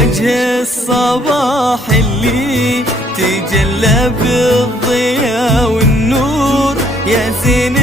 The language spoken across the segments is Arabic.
وجه الصباح اللي تجلى بالضياء والنور، يا زين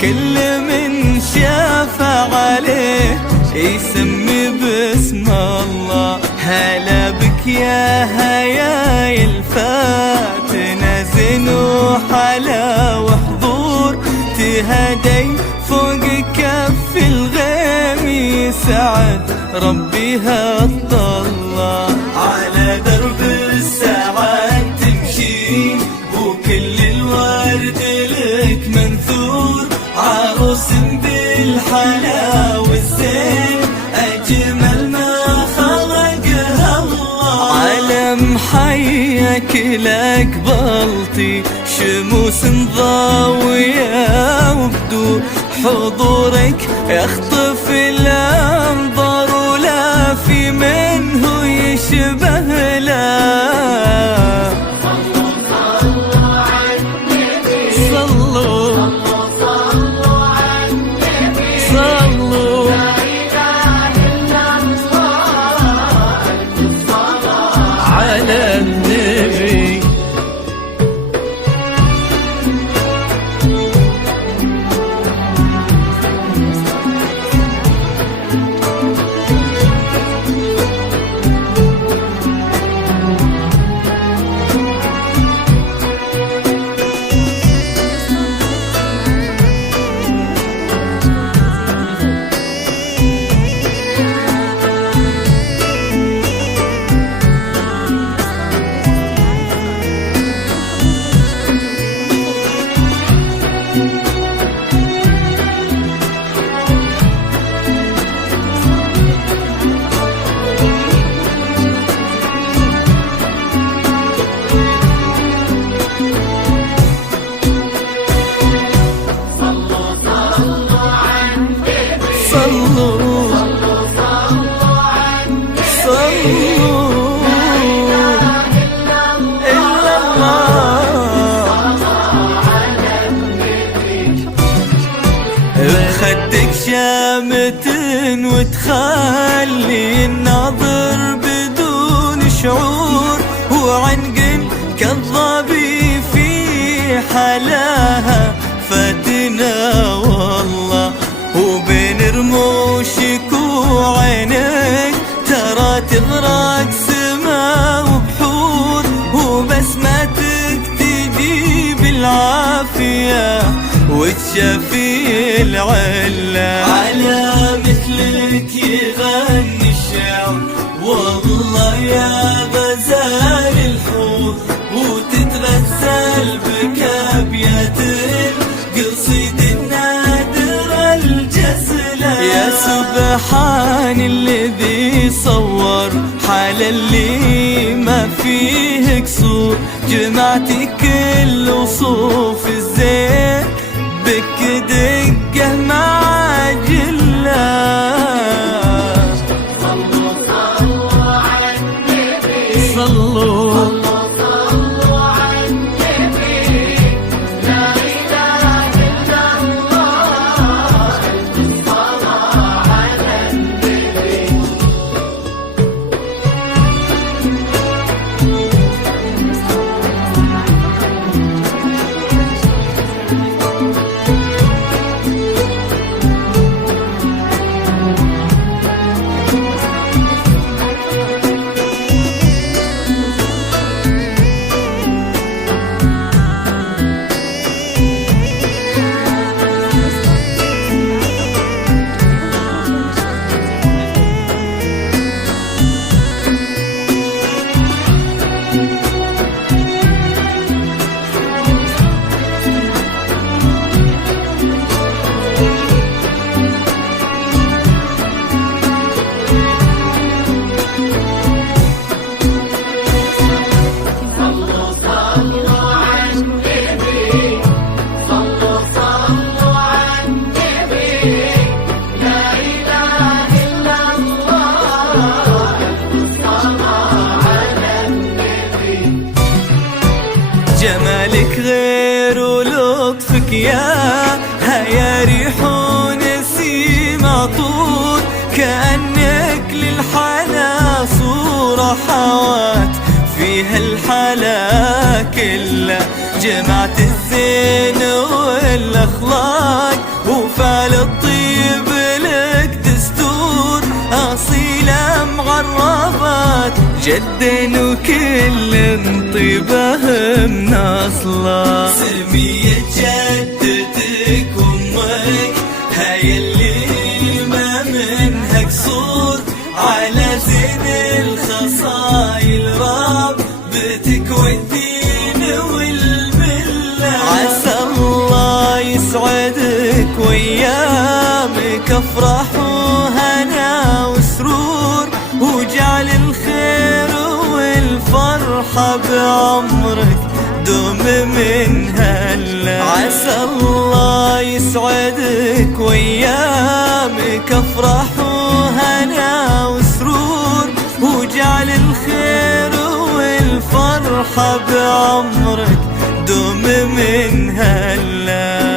كل من شاف عليه يسمي باسم الله. هلا بك يا هيا الفاتنة زين وحلا وحضور، تهدي فوق كف الغيم يسعد ربي هالطلة. على درب السعاد تمشي وكل الورد لك منثور، عروس بالحلا والزين أجمل ما خلقها الله. علم حيك لك بلطي شموس ضاوية وبدور، حضورك يخطف الأنظار ولا في منه يشبه له. بخدك شامة وتخلي الناظر بدون شعور، وعنق كالظبي في حلاها فاتنا والله. وبين رموشك وعينك ترى تغرق سما وبحور، وبسمتك تجيب العافية وتشفي العلة. على مثلك يغني الشعر والله يا غزال الحور، وتتغزل بكابيات القصيد النادر الجزلة. يا سبحان الذي صور حال اللي ما فيه كسور، جمعتي كل وصوف الزين بك دقة مع جلة. صلوا على النبي، صلوا على النبي، لا إله إلا الله، الصلاة على النبي. جمالك غير ولطفك يا هيا ريح نسيم عطور، كأنك للحلا صورة وحوات فيها الحلا كله، جمعت الزين والاخلاق وفعل الطيب لك دستور، اصيله معربات جد وكل طيبهم ناصله. سمية جدتك امك هاي اللي ما منها قصور، على زين الخصايل رابطك والدين والمله، عسى الله يسعدك وايامك افراح وهنا وسرور، وجعل الخير والفرحه بعمرك دوم من هلا. عسى الله يسعدك وايامك افراح وهنا وسرور، وجعل الخير والفرحه بعمرك دوم من هلا.